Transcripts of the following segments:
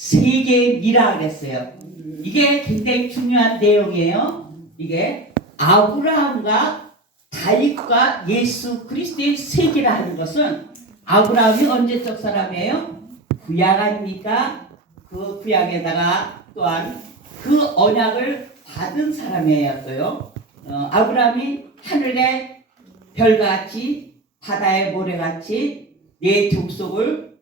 세계미라 그랬어요. 이게 굉장히 중요한 내용이에요. 이게 아브라함과 다윗과 예수 그리스도의 세계라 하는 것은, 아브라함이 언제적 사람이에요? 구약 아닙니까? 그 구약에다가 또한 그 언약을 받은 사람이에요. 또요. 아브라함이 하늘의 별같이 바다의 모래같이 내 족속을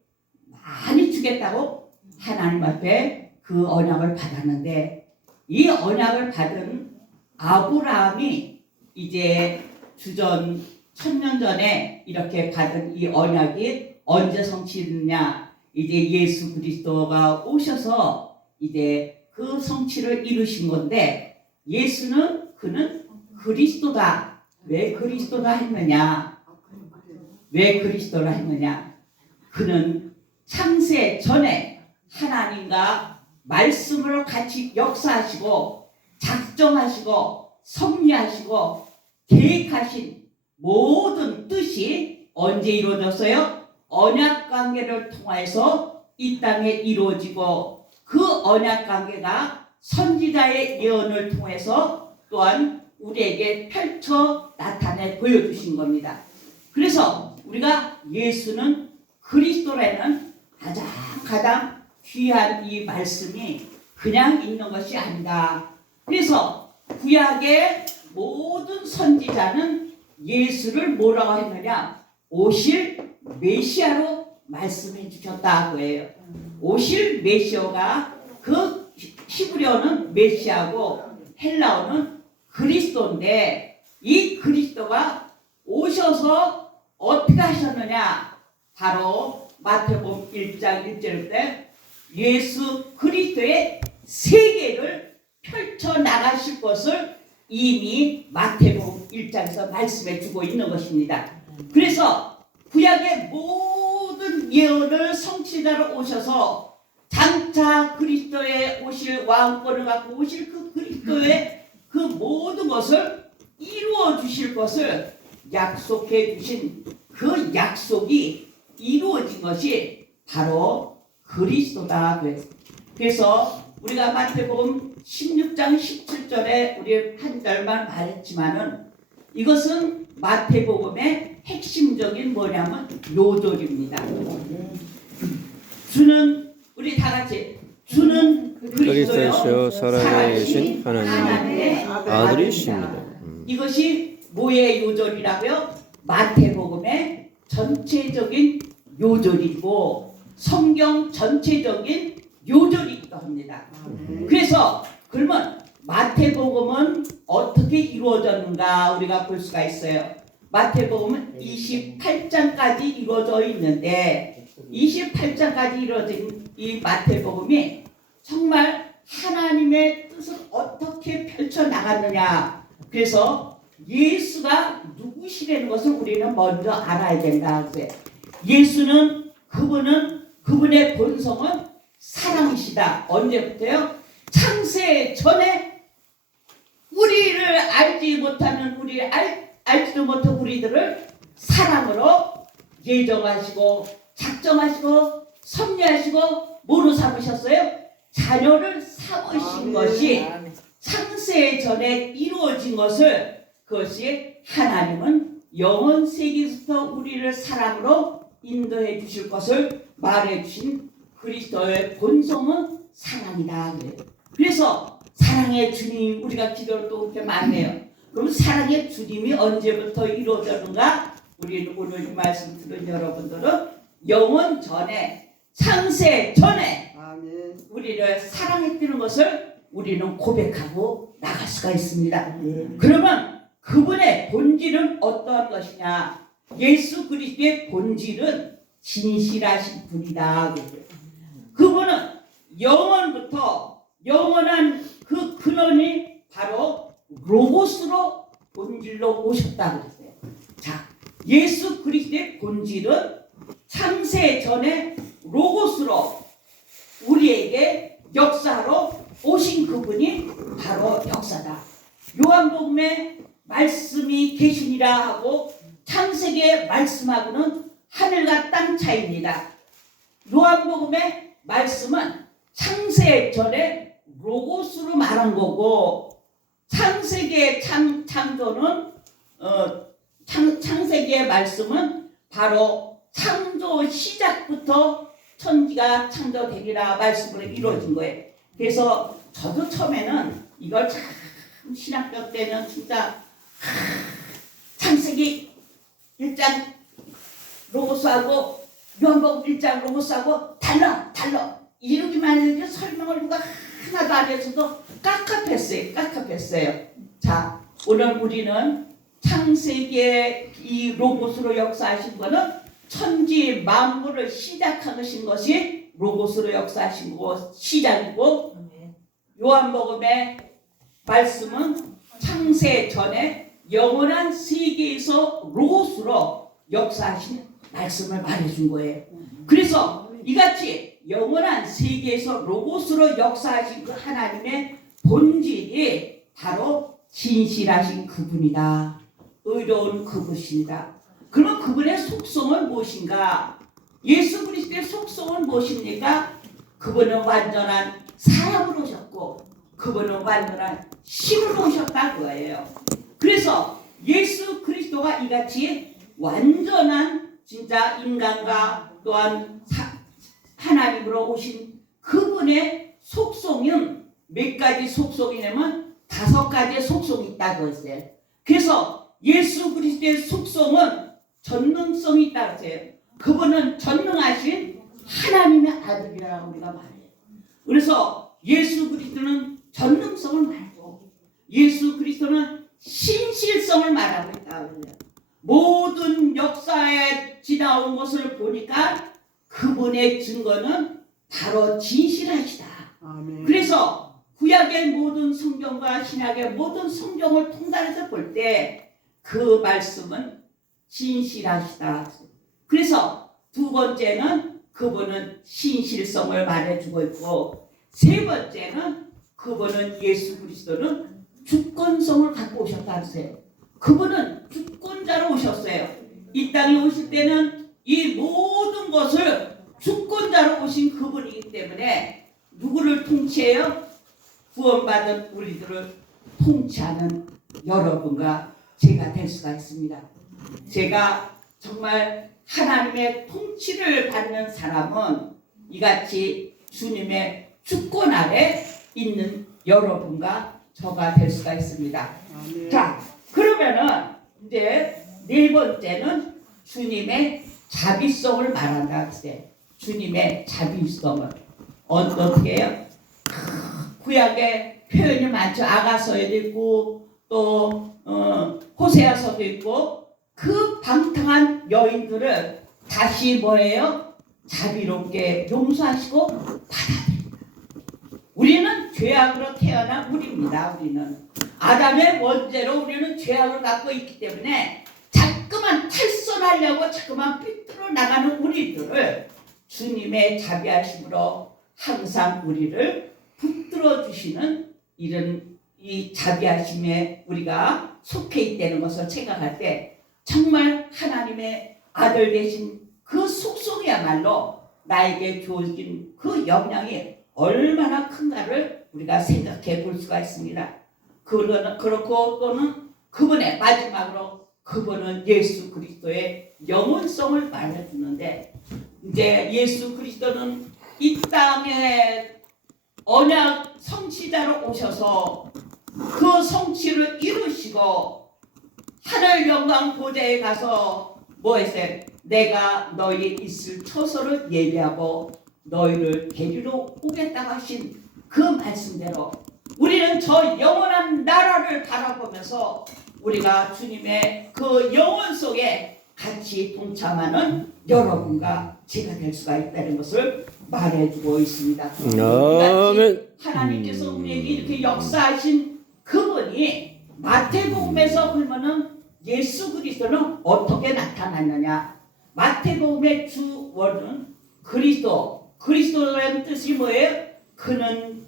많이 주겠다고 하나님 앞에 그 언약을 받았는데, 이 언약을 받은 아브라함이 이제 주전 1000년 전에 이렇게 받은 이 언약이 언제 성취됐냐? 이제 예수 그리스도가 오셔서 이제 그 성취를 이루신 건데, 예수는 그는 그리스도다. 왜 그리스도다 했느냐? 왜 그리스도라 했느냐? 그는 창세 전에 하나님과 말씀으로 같이 역사하시고 작정하시고 섭리하시고 계획하신 모든 뜻이 언제 이루어졌어요? 언약 관계를 통해서 이 땅에 이루어지고, 그 언약 관계가 선지자의 예언을 통해서 또한 우리에게 펼쳐 나타내 보여주신 겁니다. 그래서 우리가 예수는 그리스도라는 가장 귀한 이 말씀이 그냥 있는 것이 아니다. 그래서 구약의 모든 선지자는 예수를 뭐라고 했느냐? 오실 메시아로 말씀해 주셨다 그예요. 오실 메시아가 그 히브리어는 메시아고 헬라어는 그리스도인데, 이 그리스도가 오셔서 어떻게 하셨느냐? 바로 마태복음 1장 1절 때 예수 그리스도의 세계를 펼쳐 나가실 것을 이미 마태복음 1장에서 말씀해 주고 있는 것입니다. 그래서 구약의 모든 예언을 성취자로 오셔서 장차 그리스도의 오실 왕권을 갖고 오실 그 그리스도의 그 모든 것을 이루어 주실 것을 약속해 주신 그 약속이 이루어진 것이 바로 그리스도다. 그래서 우리가 마태복음 16장 17절에 우리 한 절만 말했지만은, 이것은 마태복음의 핵심적인 뭐냐면 요절입니다. 주는, 우리 다 같이, 주는 그리스도시요 살아계신 하나님의 아들이십니다. 이것이 뭐의 요절이라고요? 마태복음의 전체적인 요절이고 성경 전체적인 요절이기도 합니다. 그래서 그러면 마태복음은 어떻게 이루어졌는가 우리가 볼 수가 있어요. 마태복음은 28장까지 이루어져 있는데, 28장까지 이루어진 이 마태복음이 정말 하나님의 뜻을 어떻게 펼쳐나갔느냐. 그래서 예수가 누구시라는 것을 우리는 먼저 알아야 된다. 예수는, 그분의 본성은 사랑이시다. 언제부터요? 창세 전에 우리를 알지 못하는, 알지도 못한 우리들을 사랑으로 예정하시고 작정하시고 섭리하시고 뭐로 삼으셨어요? 자녀를 삼으신 것이 창세 전에 이루어진 것을, 그것이 하나님은 영원 세기부터 우리를 사랑으로 인도해 주실 것을 말해 주신 그리스도의 본성은 사랑이다. 그래서 사랑의 주님, 우리가 기도를 또 그렇게 많이 해요. 그럼 사랑의 주님이 언제부터 이루어졌는가? 우리 오늘 이 말씀 들은 여러분들은 영원 전에, 창세 전에 우리를 사랑했다는 것을 우리는 고백하고 나갈 수가 있습니다. 그러면 그분의 본질은 어떠한 것이냐? 예수 그리스도의 본질은 진실하신 분이다. 그분은 영원부터 영원한 그 근원이 바로 로고스로 본질로 오셨다고 했어요. 자, 예수 그리스도의 본질은 창세 전에 로고스로 우리에게 역사로 오신 그분이 바로 역사다. 요한복음에 말씀이 계시니라 하고 창세기에 말씀하고는 하늘과 땅 차이입니다. 요한복음의 말씀은 창세 전에 로고스로 말한 거고 창세기의 창조는 창세기의 말씀은 바로 창조 시작부터 천지가 창조되리라 말씀으로 이루어진 거예요. 그래서 저도 처음에는 이걸 참 신학교 때는 진짜 창세기 1장 로고스하고 요한복음 1장 로고스하고 달라 이러기만 해도 설명을 누가 하나도 안 해서도 깝깝했어요. 자, 오늘 우리는 창세기의 이 로고스로 역사하신 거는 천지 만물을 시작하신 것이 로고스로 역사하신 거 시작이고, 요한복음의 말씀은 창세 전에 영원한 세계에서 로고스로 역사하신 말씀을 말해준 거예요. 그래서 이같이 영원한 세계에서 로고스로 역사하신 그 하나님의 본질이 바로 진실하신 그분이다. 의로운 그분이다. 그러면 그분의 속성은 무엇인가? 예수 그리스도의 속성은 무엇입니까? 그분은 완전한 사람으로 오셨고 그분은 완전한 신으로 오셨다 그거예요. 그래서 예수 그리스도가 이같이 완전한 진짜 인간과 또한 하나님으로 오신 그분의 속성은 몇 가지 속성이냐면 5가지의 속성이 있다고 했어요. 그래서 예수 그리스도의 속성은 전능성이 있다고 했어요. 그분은 전능하신 하나님의 아들이라고 우리가 말해요. 그래서 예수 그리스도는 전능성을 말하고 예수 그리스도는 신실성을 말하고 있다고 해요. 모든 역사에 지나온 것을 보니까 그분의 증거는 바로 진실하시다. 아멘. 그래서 구약의 모든 성경과 신약의 모든 성경을 통달해서 볼 때 그 말씀은 진실하시다. 그래서 두 번째는 그분은 신실성을 말해주고 있고, 세 번째는 그분은 예수 그리스도는 주권성을 갖고 오셨다 하세요. 그분은 주권자로 오셨어요. 이 땅에 오실 때는 이 모든 것을 주권자로 오신 그분이기 때문에 누구를 통치해요? 구원받은 우리들을 통치하는 여러분과 제가 될 수가 있습니다. 제가 정말 하나님의 통치를 받는 사람은 이같이 주님의 주권 아래 있는 여러분과 저가 될 수가 있습니다. 자, 그러면은 이제 네 번째는 주님의 자비성을 말한다 했어요. 주님의 자비성을 어떻게 해요? 구약에 표현이 많죠. 아가서에도 있고 또 호세아서도 있고, 그 방탕한 여인들을 다시 뭐예요? 자비롭게 용서하시고 받아들입니다. 우리는 죄악으로 태어난 우리입니다. 우리는 아담의 원죄로 우리는 죄악을 갖고 있기 때문에 자꾸만 탈선하려고 자꾸만 삐뚤어 나가는 우리들을 주님의 자비하심으로 항상 우리를 붙들어 주시는 이런 이 자비하심에 우리가 속해 있다는 것을 생각할 때 정말 하나님의 아들 되신 그 속성이야말로 나에게 주어진 그 영향이 얼마나 큰가를 우리가 생각해 볼 수가 있습니다. 그렇고 또는 그분의 마지막으로 그분은 예수 그리스도의 영원성을 말해주는데, 이제 예수 그리스도는 이 땅에 언약 성취자로 오셔서 그 성취를 이루시고 하늘 영광 보좌에 가서 뭐 했어요? 내가 너희 있을 처소를 예비하고 너희를 데리러 오겠다고 하신 그 말씀대로 우리는 저 영원한 나라를 바라보면서 우리가 주님의 그 영원 속에 같이 동참하는 여러분과 제가 될 수가 있다는 것을 말해주고 있습니다. 아멘. 하나님께서 우리에게 이렇게 역사하신 그분이 마태복음에서 보면은 예수 그리스도는 어떻게 나타났느냐? 마태복음의 주원은 그리스도라는 뜻이 뭐예요? 그는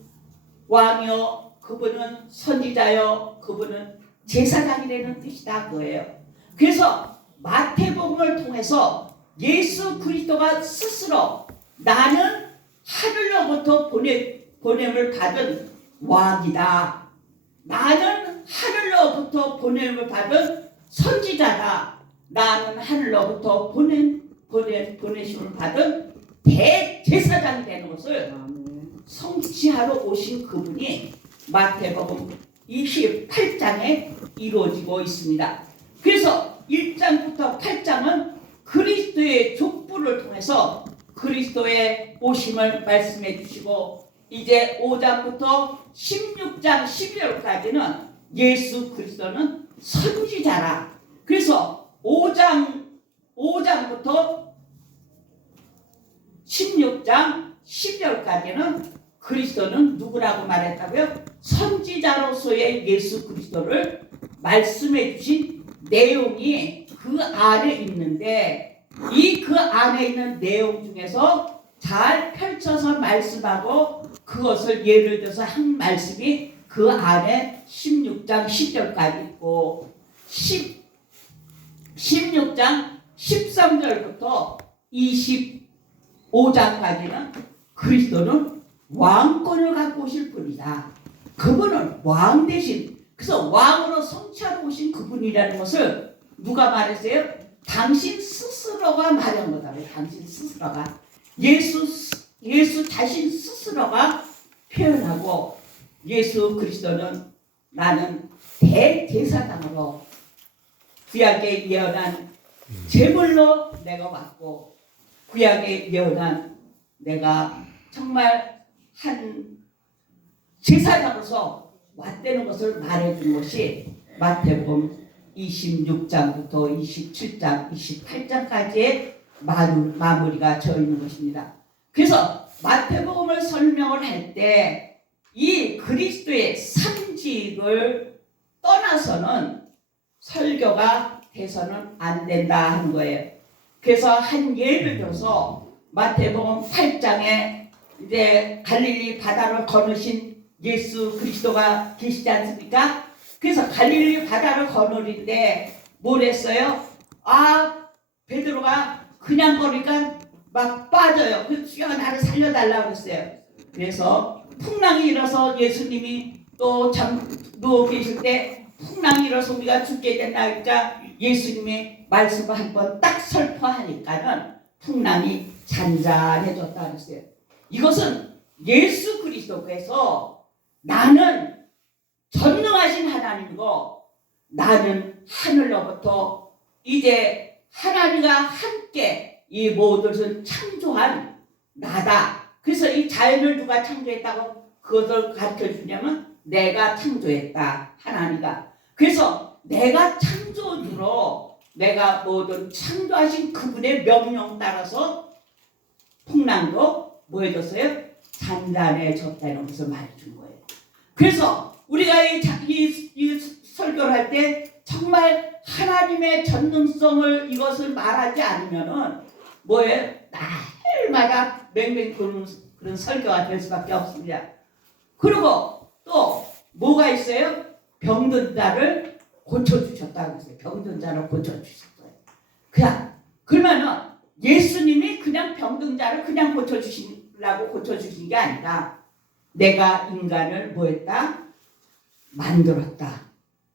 왕이요, 그분은 선지자요, 그분은 제사장이라는 뜻이다 그거예요. 그래서 마태복음을 통해서 예수 그리스도가 스스로 나는 하늘로부터 보냄을 받은 왕이다. 나는 하늘로부터 보냄을 받은 선지자다. 나는 하늘로부터 보내심을 받은 대제사장이 되는 것을 성취하러 오신 그분이 마태복음 28장에 이루어지고 있습니다. 그래서 1장부터 8장은 그리스도의 족보를 통해서 그리스도의 오심을 말씀해 주시고, 이제 5장부터 16장 12절까지는 예수 그리스도는 선지자라. 그래서 5장부터 16장 12절까지는 그리스도는 누구라고 말했다고요? 선지자로서의 예수 그리스도를 말씀해 주신 내용이 그 안에 있는데, 이 그 안에 있는 내용 중에서 잘 펼쳐서 말씀하고 그것을 예를 들어서 한 말씀이 그 안에 16장 10절까지 있고 16장 13절부터 25장까지는 그리스도는 왕권을 갖고 오실 분이다. 그분은 왕 대신, 그래서 왕으로 성취하러 오신 그분이라는 것을 누가 말했어요? 당신 스스로가 말한 거다. 당신 스스로가 예수 자신 스스로가 표현하고, 예수 그리스도는 나는 대제사장으로 구약에 예언한 제물로 내가 왔고, 구약에 예언한 내가 정말 한 제사장으로서 왔다는 것을 말해준 것이 마태복음 26장부터 27장, 28장까지의 마무리가 되어 있는 것입니다. 그래서 마태복음을 설명을 할 때 이 그리스도의 상직을 떠나서는 설교가 돼서는 안 된다 하는 거예요. 그래서 한 예를 들어서 마태복음 8장에 이제 갈릴리 바다를 건너신 예수 그리스도가 계시지 않습니까? 그래서 갈릴리 바다를 건너는데 뭘 했어요? 베드로가 그냥 거니까 막 빠져요. 그 주여 나를 살려달라고 그랬어요. 그래서 풍랑이 일어서 예수님이 또 누워 계실 때 풍랑이 일어서 우리가 죽게 된다 하니까 예수님의 말씀을 한번 딱 설포하니까는 풍랑이 잔잔해졌다 그랬어요. 이것은 예수 그리스도께서 나는 전능하신 하나님이고 나는 하늘로부터 이제 하나님과 함께 이 모든 것을 창조한 나다. 그래서 이 자연을 누가 창조했다고 그것을 가르쳐 주냐면 내가 창조했다. 하나님가. 그래서 내가 창조주로 내가 모든 창조하신 그분의 명령 따라서 풍랑도 뭐 해줬어요? 잔잔해졌다는 것을 말해준 거예요. 그래서 우리가 이 설교를 할 때 정말 하나님의 전능성을 이것을 말하지 않으면은 뭐예요? 날마다 맹맹 도는 그런 설교가 될 수밖에 없습니다. 그리고 또 뭐가 있어요? 병든 자를 고쳐주셨다고 했어요. 병든 자를 고쳐주셨어요. 그러면은 예수님이 그냥 병든 자를 그냥 고쳐주시려고 고쳐주신 게 아니라 내가 인간을 뭐했다? 만들었다.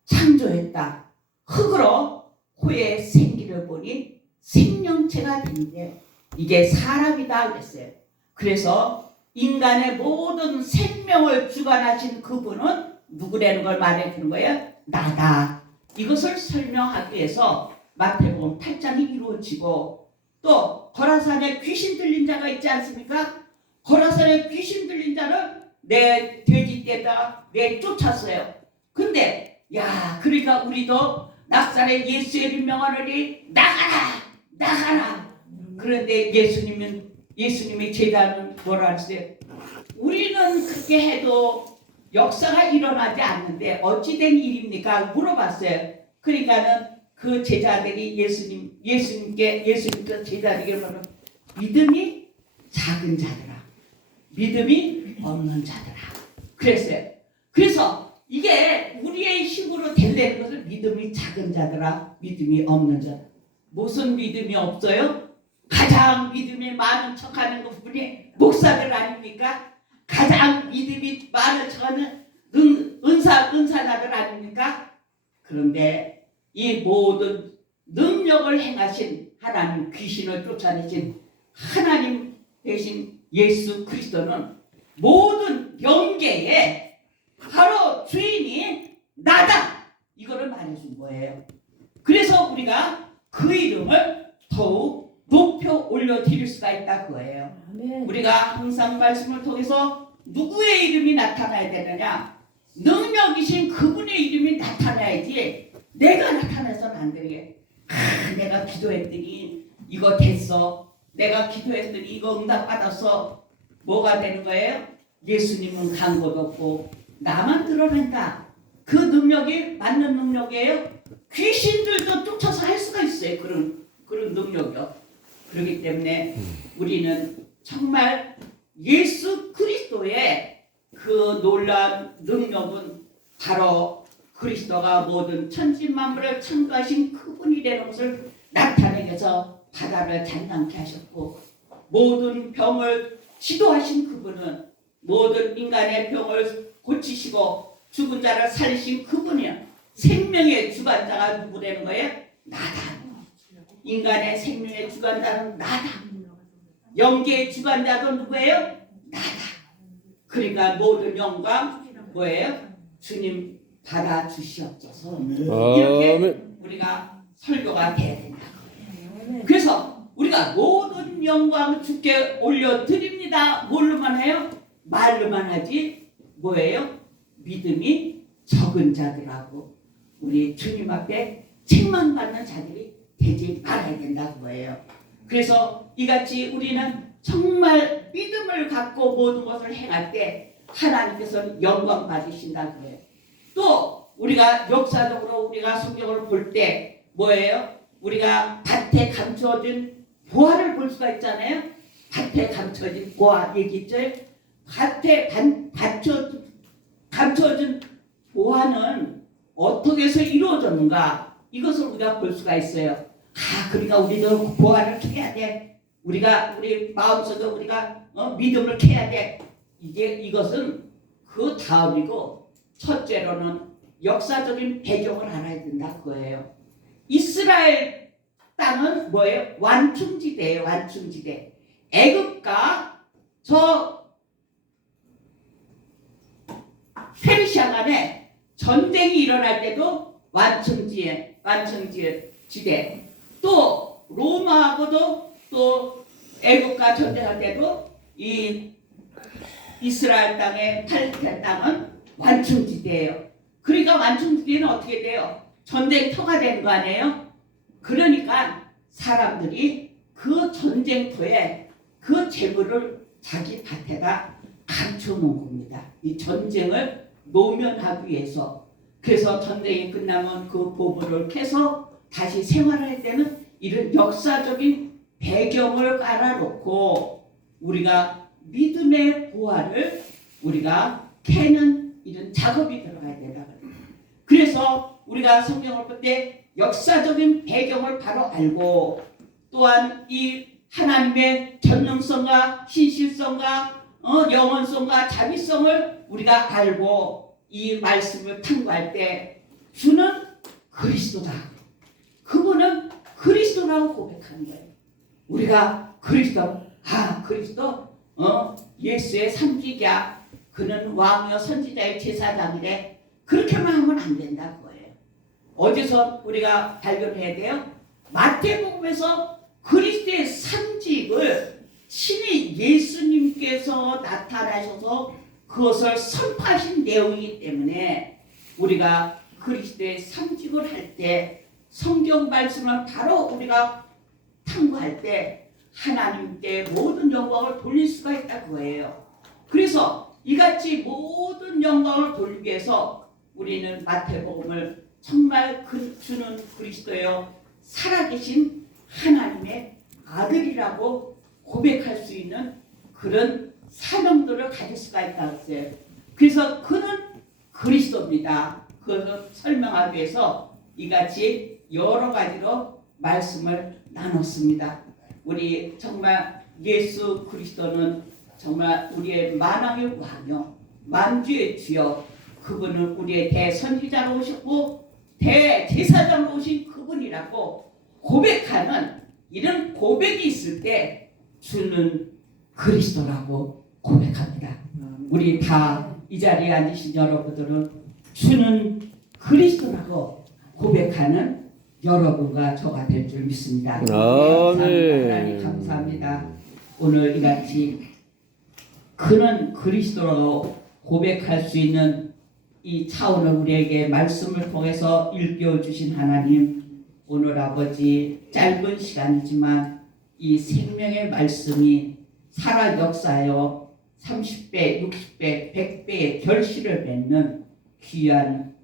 창조했다. 흙으로 호의 생기를 보니 생명체가 되는데 이게 사람이다 그랬어요. 그래서 인간의 모든 생명을 주관하신 그분은 누구라는 걸 말해주는 거예요? 나다. 이것을 설명하기 위해서 마태복음 8장이 이루어지고, 또 거라산에 귀신 들린 자가 있지 않습니까? 거라산에 귀신 들린 자를 내 돼지떼다 내쫓았어요. 근데 그러니까 우리도 낙산에 예수의 이름 명하노니 나가라. 그런데 예수님의 제자는 뭐라 했어요? 우리는 그렇게 해도 역사가 일어나지 않는데 어찌된 일입니까? 물어봤어요. 그러니까는 그 제자들이 예수님께서 제자들에게 말하는 믿음이 작은 자들아, 믿음이 없는 자들아 그랬어요. 그래서 이게 우리의 힘으로 되는 것을 믿음이 작은 자들아, 믿음이 없는 자들아. 무슨 믿음이 없어요? 가장 믿음이 많은 척하는 것뿐이 목사들 아닙니까? 가장 믿음이 많은 척하는 은사나들 아닙니까? 그런데 이 모든 능력을 행하신 하나님, 귀신을 쫓아내신 하나님 대신 예수 그리스도는 모든 영계에 바로 주인이 나다, 이거를 말해준 거예요. 그래서 우리가 그 이름을 더욱 높여 올려드릴 수가 있다 그거예요. 우리가 항상 말씀을 통해서 누구의 이름이 나타나야 되느냐? 능력이신 그분의 이름이 나타나야지 내가 나타나서는 안 되게. 내가 기도했더니 이거 됐어, 내가 기도했더니 이거 응답받았어. 뭐가 되는 거예요? 예수님은 간 곳 없고 나만 드러낸다. 그 능력이 맞는 능력이에요. 귀신들도 쫓아서 할 수가 있어요. 그런 능력이요. 그렇기 때문에 우리는 정말 예수 그리스도의 그 놀라운 능력은 바로 그리스도가 모든 천지 만물을 창조하신 그분이라는 것을 나타내기 위해서 바다를 잔잔케 하셨고, 모든 병을 지도하신 그분은 모든 인간의 병을 고치시고 죽은 자를 살리신 그분이요. 생명의 주관자가 누구라는 거예요? 나다. 인간의 생명의 주관자는 나다. 영계의 주관자도 누구예요? 나다. 그러니까 모든 영광 뭐예요? 주님 받아 주시옵소서. 이렇게 우리가 설교가 돼야 된다. 그래서 우리가 모든 영광 주께 올려드립니다. 뭘로만 해요? 말로만 하지 뭐예요? 믿음이 적은 자들하고 우리 주님 앞에 책망받는 자들이 되지 말아야 된다 그거예요. 그래서 이같이 우리는 정말 믿음을 갖고 모든 것을 행할 때 하나님께서는 영광 받으신다 그거예요. 또 우리가 역사적으로 우리가 성경을 볼 때 뭐예요? 우리가 밭에 감춰진 보화를 볼 수가 있잖아요. 밭에 감춰진 보화 얘기죠. 밭에 감춰진 보화는 어떻게 해서 이루어졌는가, 이것을 우리가 볼 수가 있어요. 그러니까 우리도 보화를 캐야 돼. 우리가 우리 마음속에 우리가 믿음을 캐야 돼. 이것은 그 다음이고, 첫째로는 역사적인 배경을 알아야 된다 그거예요. 이스라엘 땅은 뭐예요? 완충지대예요. 완충지대. 애굽과 저 페르시아 간에 전쟁이 일어날 때도 완충지대. 또 로마하고도 또 애국과 전쟁할 때도 이 이스라엘 땅의 팔레스타인 땅은 완충지대예요. 그러니까 완충지대는 어떻게 돼요? 전쟁터가 된 거 아니에요? 그러니까 사람들이 그 전쟁터에 그 재물을 자기 밭에다 감춰 놓은 겁니다. 이 전쟁을 노면하기 위해서. 그래서 전쟁이 끝나면 그 보물을 캐서 다시 생활할 때는 이런 역사적인 배경을 깔아놓고 우리가 믿음의 보화를 우리가 캐는 이런 작업이 들어가야 된다. 그래서 우리가 성경을 볼 때 역사적인 배경을 바로 알고, 또한 이 하나님의 전능성과 신실성과 영원성과 자비성을 우리가 알고 이 말씀을 탐구할 때 주는 그리스도다. 그분은 그리스도라고 고백하는 거예요. 우리가 그리스도, 예수의 삼지자, 그는 왕이요 선지자의 제사장이래. 그렇게만 하면 안 된다 거예요. 어디서 우리가 발견해야 돼요? 마태복음에서 그리스도의 삼직을 친히 예수님께서 나타나셔서 그것을 선포하신 내용이기 때문에 우리가 그리스도의 삼직을 할 때 성경 말씀을 바로 우리가 탐구할 때 하나님께 모든 영광을 돌릴 수가 있다 그거예요. 그래서 이같이 모든 영광을 돌리기 위해서 우리는 마태복음을 정말 주는 그리스도여 살아계신 하나님의 아들이라고 고백할 수 있는 그런 사명들을 가질 수가 있다고 했어요. 그래서 그는 그리스도입니다. 그것을 설명하기 위해서 이같이 여러 가지로 말씀을 나눴습니다. 우리 정말 예수 그리스도는 정말 우리의 만왕의 왕이요 만주의 주여 그분은 우리의 대선지자로 오셨고 대제사장으로 오신 그분이라고 고백하는 이런 고백이 있을 때 주는 그리스도라고 고백합니다. 우리 다 이 자리에 앉으신 여러분들은 주는 그리스도라고 고백하는 여러분과 저가 될 줄 믿습니다. 하나님 감사합니다. 오늘 이같이 그는 그리스도라고 고백할 수 있는 이 차원을 우리에게 말씀을 통해서 일깨워 주신 하나님, 오늘 아버지 짧은 시간이지만 이 생명의 말씀이 살아 역사하여 30배, 60배, 100배의 결실을 맺는 귀한